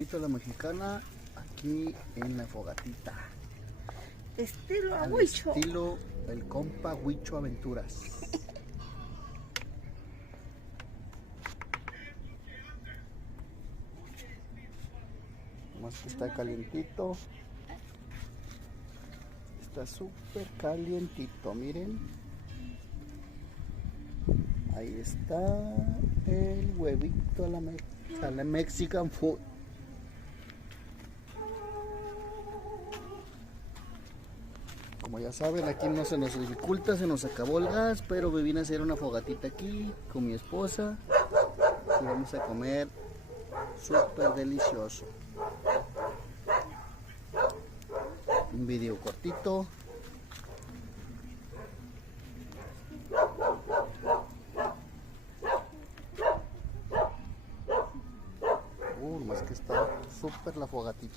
La mexicana aquí en la fogatita. Estilo Al Huicho. estilo el compa Huicho Aventuras. Más que está calientito. Está súper calientito, miren. Ahí está el huevito a la Mexican food. Como ya saben, aquí no se nos dificulta, se nos acabó el gas, pero me vine a hacer una fogatita aquí con mi esposa y vamos a comer súper delicioso. Un video cortito. Más que está súper la fogatita.